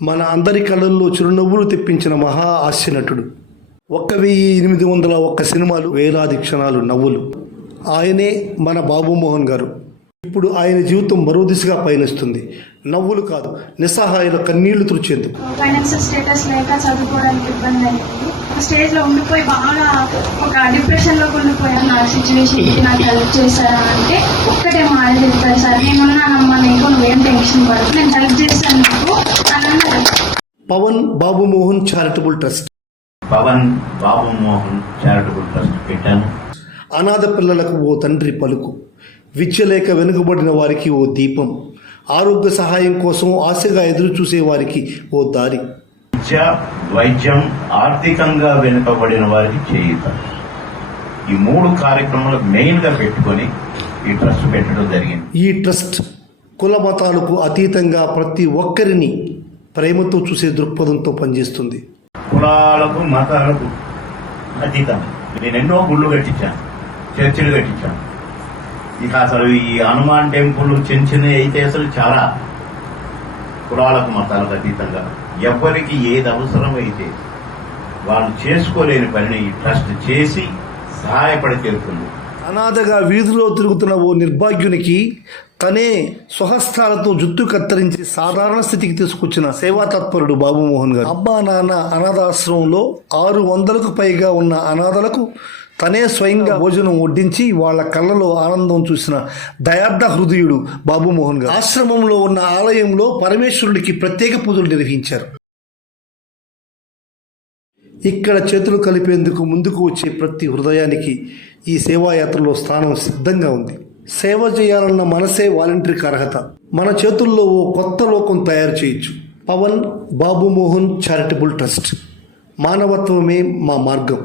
మన అందరి కళ్ళల్లో చిరునవ్వులు తెప్పించిన మహా హాస్య నటుడు. 1801 సినిమాలు, వేలాది క్షణాలు నవ్వులు. ఆయనే మన బాబుమోహన్ గారు. ఇప్పుడు ఆయన జీవితం మరో దిశగా పయనిస్తుంది. నవ్వులు కాదు, నిస్సహాయుల కన్నీళ్లు తుడిచేందుకు. ఫైనాన్షియల్ స్టేటస్ లేక చదువుకోవడానికి ఇబ్బంది అయింది. స్టేజ్ లో ఉండిపోయి బాగా ఒక డిప్రెషన్ లో ఉండిపోయాను. నా సిచ్యువేషన్ నాకు హెల్ప్ చేశారా అంటే ఒక్కటే మాట చెప్తారు, సార్ నేనున్నానమ్మా, నీకు నువ్వేం టెన్షన్ పడదు, నేను హెల్ప్ చేశాను నీకు అని అన్నారు. Pavan Babu Mohan charitable trust. Pavan Babu Mohan charitable trust పెట్టాను. అనాథ పిల్లలకు ఓ తండ్రి పలుకు, విద్య లేక వెనుకబడిన వారికి ఓ దీపం, ఆరోగ్య సహాయం కోసం ఆశగా ఎదురు చూసే వారికి ఓ దారి. విద్య, వైద్యం, ఆర్థికంగా వెనుకబడిన వారికి చేయుత. ఈ 3 కార్యక్రమాలు మెయిన్ గా పెట్టుకొని ఈ ట్రస్ట్ పెట్టడం జరిగింది. ఈ ట్రస్ట్ కుల మతాలకు అతీతంగా ప్రతి ఒక్కరిని ప్రేమతో చూసే దృక్పథంతో పనిచేస్తుంది. కులాలకు మతాలకు అతీతంగా నేను ఎన్నో గుళ్ళు కట్టించాను, చర్చిలు కట్టించాను. ఇక అసలు ఈ హనుమాన్ టెంపుల్ చిన్న చిన్నవి అయితే అసలు చాలా కులాలకు మతాలకు అతీతంగా ఎవరికి ఏది అవసరమైతే వాళ్ళు చేసుకోలేని పనిని ఈ ట్రస్ట్ చేసి సహాయపడి తీరుతుంది. అనాథగా వీధిలో తిరుగుతున్న ఓ నిర్భాగ్యునికి తనే స్వహస్తాలతో జుట్టు కత్తిరించి సాధారణ స్థితికి తీసుకొచ్చిన సేవా తత్పరుడు బాబుమోహన్ గారు. అబ్బా నాన్న అనాథాశ్రమంలో 600కు పైగా ఉన్న అనాథలకు తనే స్వయంగా భోజనం వడ్డించి వాళ్ళ కళ్ళలో ఆనందం చూసిన దయార్థ హృదయుడు బాబుమోహన్ గారు. ఆశ్రమంలో ఉన్న ఆలయంలో పరమేశ్వరుడికి ప్రత్యేక పూజలు నిర్వహించారు. ఇక్కడ చేతులు కలిపేందుకు ముందుకు వచ్చే ప్రతి హృదయానికి ఈ సేవాయాత్రలో స్థానం సిద్ధంగా ఉంది. సేవ చేయాలన్న మనసే వాలంటీర్కి అర్హత. మన చేతుల్లో ఓ కొత్త లోకం తయారు చేయొచ్చు. Pawan Babu Mohan charitable trust. మానవత్వమే మా మార్గం.